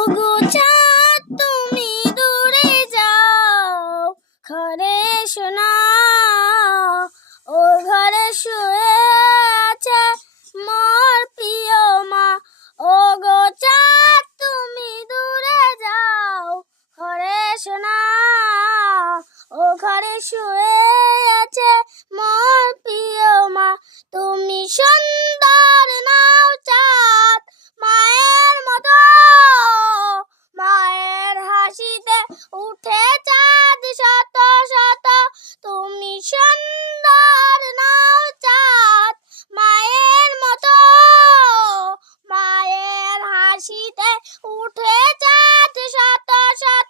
ওগো চাঁদ তুমি দূরে যাও, ঘরে এসো না। ও ঘরে শুয়ে আছে মোর প্রিয় মা। ওগো চাঁদ তুমি দূরে যাও, ঘরে এসো না। ও ঘরে শুয়ে আছে মোর প্রিয় মা। তুমি সুন্দর নাও চাঁদ মায়ের মতো, মায়ের হাসিতে উঠে চাঁদ শত শত। তুমি সুন্দর নাও চাঁদ মায়ের মতো, মায়ের হাসিতে উঠে চাঁদ শত শত।